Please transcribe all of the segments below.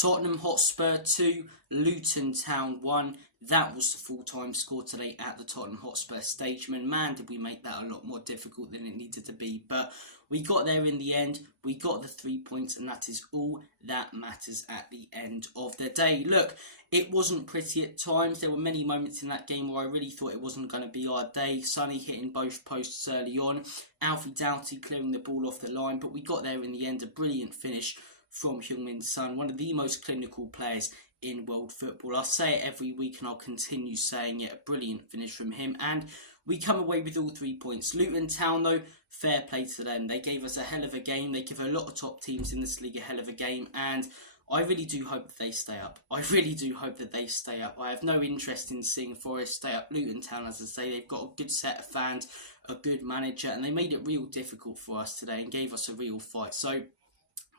Tottenham Hotspur 2, Luton Town 1. That was the full-time score today at the Tottenham Hotspur Stadium, and man, did we make that a lot more difficult than it needed to be. But we got there in the end, we got the 3 points, and that is all that matters at the end of the day. Look, it wasn't pretty at times. There were many moments in that game where I really thought it wasn't going to be our day. Sonny hitting both posts early on, Alfie Doughty clearing the ball off the line, but we got there in the end. A brilliant finish from Heung-min Son, one of the most clinical players in world football. I'll say it every week and I'll continue saying it. A brilliant finish from him, and we come away with all 3 points. Luton Town, though, fair play to them. They gave us a hell of a game. They give a lot of top teams in this league a hell of a game, and I really do hope that they stay up. I really do hope that they stay up. I have no interest in seeing Forest stay up. Luton Town, as I say, they've got a good set of fans, a good manager, and they made it real difficult for us today and gave us a real fight. So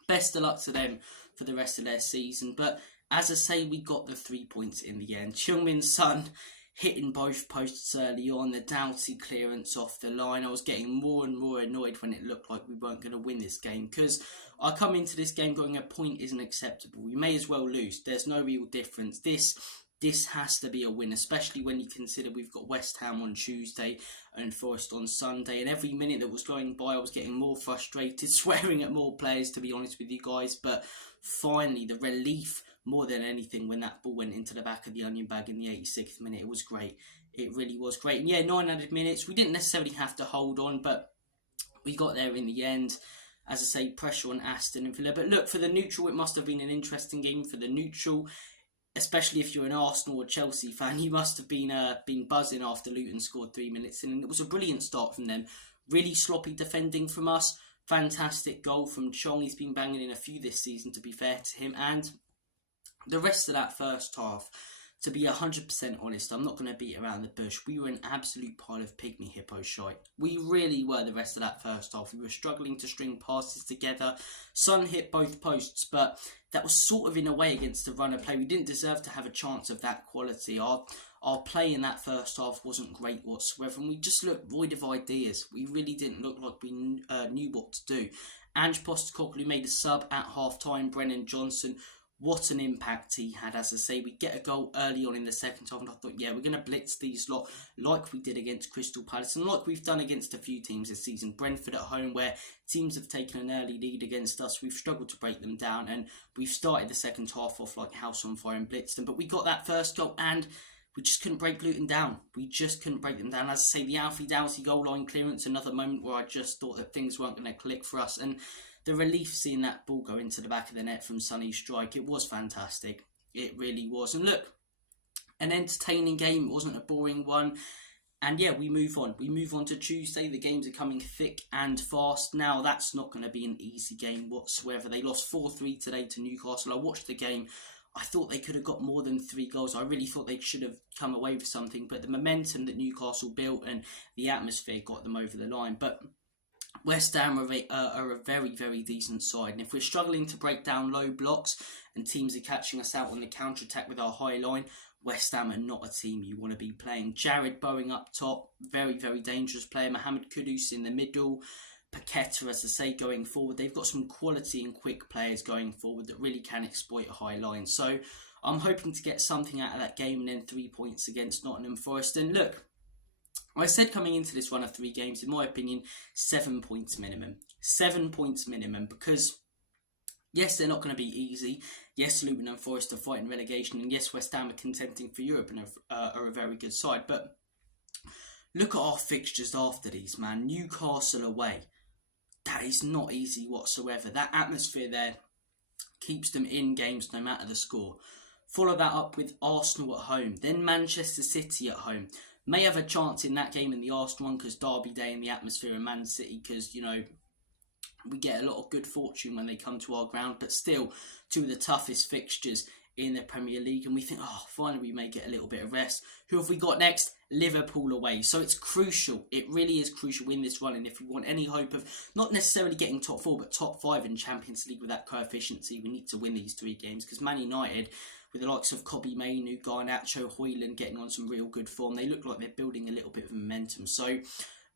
best of luck to them for the rest of their season. But as I say, we got the 3 points in the end. Heung-min Son hitting both posts early on, the Doughty clearance off the line. I was getting more and more annoyed when it looked like we weren't going to win this game, because I come into this game going, a point isn't acceptable. We may as well lose. There's no real difference. This has to be a win, especially when you consider we've got West Ham on Tuesday and Forest on Sunday. And every minute that was going by, I was getting more frustrated, swearing at more players, to be honest with you guys. But finally, the relief more than anything when that ball went into the back of the onion bag in the 86th minute. It was great. It really was great. And yeah, 900 minutes. We didn't necessarily have to hold on, but we got there in the end. As I say, pressure on Aston Villa. But look, for the neutral, it must have been an interesting game for the neutral. Especially if you're an Arsenal or Chelsea fan, you must have been buzzing after Luton scored 3 minutes in. And it was a brilliant start from them. Really sloppy defending from us. Fantastic goal from Chong. He's been banging in a few this season, to be fair to him. And the rest of that first half, to be 100% honest, I'm not going to beat around the bush. We were an absolute pile of pygmy hippo shite. We really were the rest of that first half. We were struggling to string passes together. Son hit both posts, but that was sort of in a way against the run of play. We didn't deserve to have a chance of that quality. Our play in that first half wasn't great whatsoever, and we just looked void of ideas. We really didn't look like we knew what to do. Ange Postecoglou made a sub at half-time. Brennan Johnson, what an impact he had. As I say, we get a goal early on in the second half, and I thought, yeah, we're going to blitz these lot like we did against Crystal Palace and like we've done against a few teams this season. Brentford at home, where teams have taken an early lead against us, we've struggled to break them down, and we've started the second half off like house on fire and blitzed them. But we got that first goal, and we just couldn't break Luton down. We just couldn't break them down. As I say, the Alfie Doughty goal line clearance, another moment where I just thought that things weren't going to click for us. And the relief seeing that ball go into the back of the net from Sonny's strike, it was fantastic. It really was. And look, an entertaining game. It wasn't a boring one. And yeah, we move on. We move on to Tuesday. The games are coming thick and fast. Now, that's not going to be an easy game whatsoever. They lost 4-3 today to Newcastle. I watched the game. I thought they could have got more than 3 goals. I really thought they should have come away with something. But the momentum that Newcastle built and the atmosphere got them over the line. But West Ham are a very, very decent side. And if we're struggling to break down low blocks and teams are catching us out on the counter-attack with our high line, West Ham are not a team you want to be playing. Jared Bowen up top, very, very dangerous player. Mohamed Kudus in the middle. Paqueta, as I say, going forward. They've got some quality and quick players going forward that really can exploit a high line. So I'm hoping to get something out of that game and then 3 points against Nottingham Forest. And look, I said coming into this run of 3 games, in my opinion, 7 points minimum. 7 points minimum, because yes, they're not going to be easy. Yes, Luton and Forest are fighting relegation, and yes, West Ham are contending for Europe and are a very good side. But look at our fixtures after these, man. Newcastle away. That is not easy whatsoever. That atmosphere there keeps them in games no matter the score. Follow that up with Arsenal at home, then Manchester City at home. May have a chance in that game in the Arsenal one because Derby Day and the atmosphere in Man City, because, you know, we get a lot of good fortune when they come to our ground. But still, 2 of the toughest fixtures in the Premier League, and we think, oh, finally we may get a little bit of rest. Who have we got next? Liverpool away. So it's crucial. It really is crucial in this run, and if we want any hope of not necessarily getting top 4, but top 5 in Champions League with that coefficient, we need to win these 3 games, because Man United, with the likes of Kobbie Mainoo, Garnacho, Højlund getting on some real good form, they look like they're building a little bit of momentum. So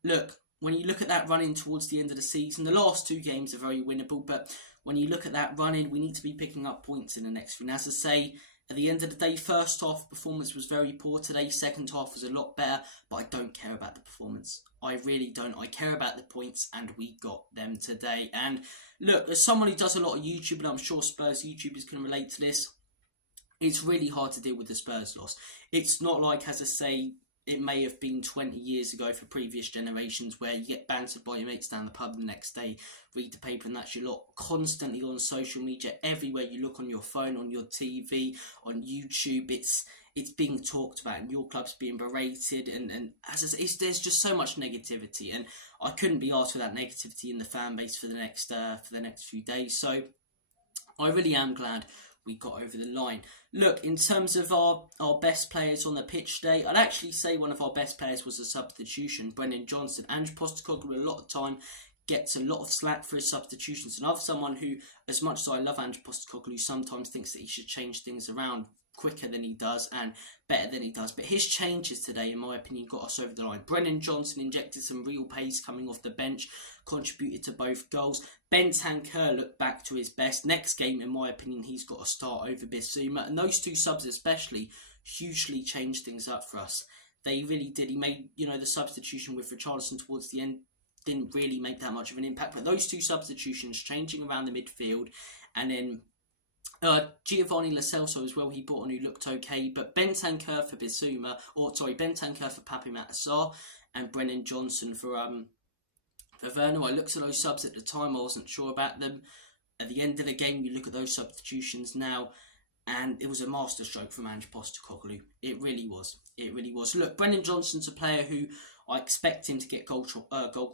look, when you look at that running towards the end of the season, the last 2 games are very winnable, but when you look at that running, we need to be picking up points in the next few. And as I say, at the end of the day, first half performance was very poor today. Second half was a lot better, but I don't care about the performance. I really don't. I care about the points, and we got them today. And look, as someone who does a lot of YouTube, and I'm sure Spurs YouTubers can relate to this, it's really hard to deal with the Spurs loss. It's not like, as I say, it may have been 20 years ago for previous generations where you get bantered by your mates down the pub the next day, read the paper, and that's your lot. Constantly on social media, everywhere you look, on your phone, on your TV, on YouTube, it's being talked about, and your club's being berated, and as I say, there's just so much negativity, and I couldn't be asked for that negativity in the fan base for the next few days. So I really am glad we got over the line. Look, in terms of our best players on the pitch today, I'd actually say one of our best players was a substitution, Brennan Johnson. Ange Postecoglou a lot of time gets a lot of slack for his substitutions, and I'm someone who, as much as I love Ange Postecoglou, sometimes thinks that he should change things around quicker than he does and better than he does. But his changes today, in my opinion, got us over the line. Brennan Johnson injected some real pace coming off the bench, contributed to both goals. Bentancur looked back to his best. Next game, in my opinion, he's got to start over Bissouma. And those two subs especially hugely changed things up for us. They really did. He made, the substitution with Richarlison towards the end didn't really make that much of an impact. But those two substitutions, changing around the midfield, and then Giovanni Lo Celso as well, he brought on, who looked okay, but Bentancur for Bentancur for Pape Matar and Brennan Johnson for Werner. I looked at those subs at the time, I wasn't sure about them. At the end of the game, you look at those substitutions now, and it was a masterstroke from Ange Postecoglou. It really was. It really was. Look, Brennan Johnson's a player who I expect him to get goal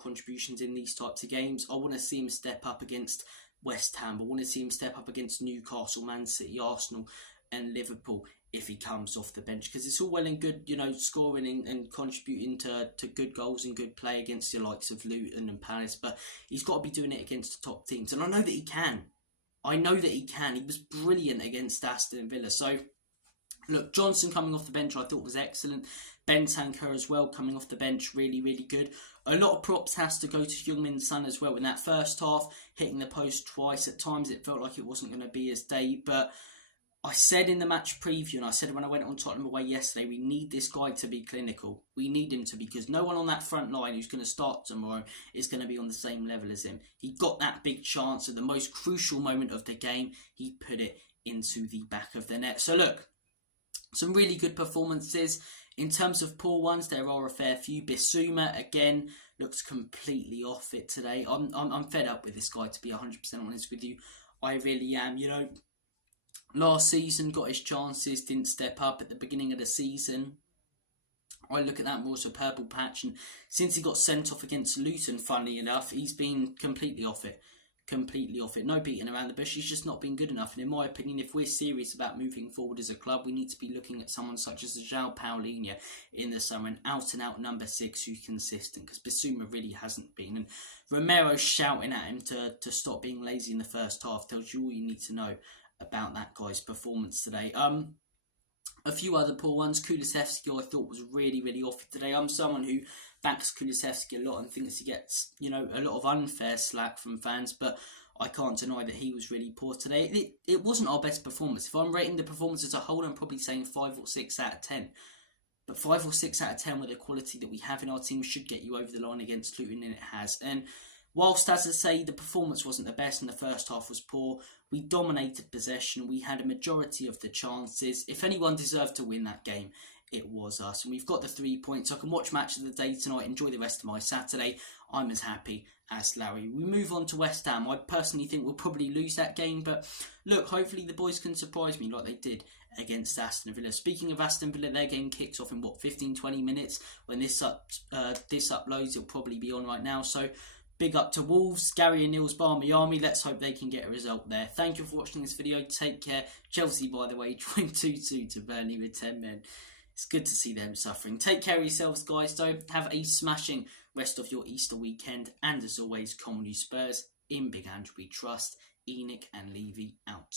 contributions in these types of games. I want to see him step up against West Ham. I want to see him step up against Newcastle, Man City, Arsenal and Liverpool if he comes off the bench, because it's all well and good, scoring and contributing to good goals and good play against the likes of Luton and Palace, but he's got to be doing it against the top teams, and I know that he can. He was brilliant against Aston Villa. So look, Johnson coming off the bench I thought was excellent. Bentancur as well coming off the bench, really, really good. A lot of props has to go to Heung-min Son as well in that first half, hitting the post twice. At times it felt like it wasn't going to be his day, but I said in the match preview, and I said when I went on Tottenham away yesterday, we need this guy to be clinical. We need him to, because no one on that front line who's going to start tomorrow is going to be on the same level as him. He got that big chance at the most crucial moment of the game. He put it into the back of the net. So look, some really good performances. In terms of poor ones, there are a fair few. Bissouma, again, looks completely off it today. I'm fed up with this guy, to be 100% honest with you. I really am. Last season, got his chances, didn't step up at the beginning of the season. I look at that more as a purple patch, and since he got sent off against Luton, funnily enough, he's been completely off it. No beating around the bush. He's just not been good enough. And in my opinion, if we're serious about moving forward as a club, we need to be looking at someone such as João Paulinho in the summer, an out-and-out number 6 who's consistent, because Bissouma really hasn't been. And Romero shouting at him to stop being lazy in the first half tells you all you need to know about that guy's performance today. A few other poor ones. Kulusevski I thought was really, really off today. I'm someone who backs Kulusevski a lot and thinks he gets, a lot of unfair slack from fans, but I can't deny that he was really poor today. It wasn't our best performance. If I'm rating the performance as a whole, I'm probably saying 5 or 6 out of 10. But 5 or 6 out of 10 with the quality that we have in our team should get you over the line against Luton, and it has. And whilst, as I say, the performance wasn't the best and the first half was poor, we dominated possession. We had a majority of the chances. If anyone deserved to win that game, it was us. And we've got the 3 points. I can watch match of the day tonight, enjoy the rest of my Saturday. I'm as happy as Larry. We move on to West Ham. I personally think we'll probably lose that game. But look, hopefully the boys can surprise me like they did against Aston Villa. Speaking of Aston Villa, their game kicks off in 15-20 minutes. When this uploads, it'll probably be on right now. So big up to Wolves, Gary and Neil's Barmy Army. Let's hope they can get a result there. Thank you for watching this video. Take care. Chelsea, by the way, drawing 2-2 to Burnley with 10 men. It's good to see them suffering. Take care of yourselves, guys. So have a smashing rest of your Easter weekend. And as always, come on you Spurs. In Big Ange we trust. Enoch and Levy out.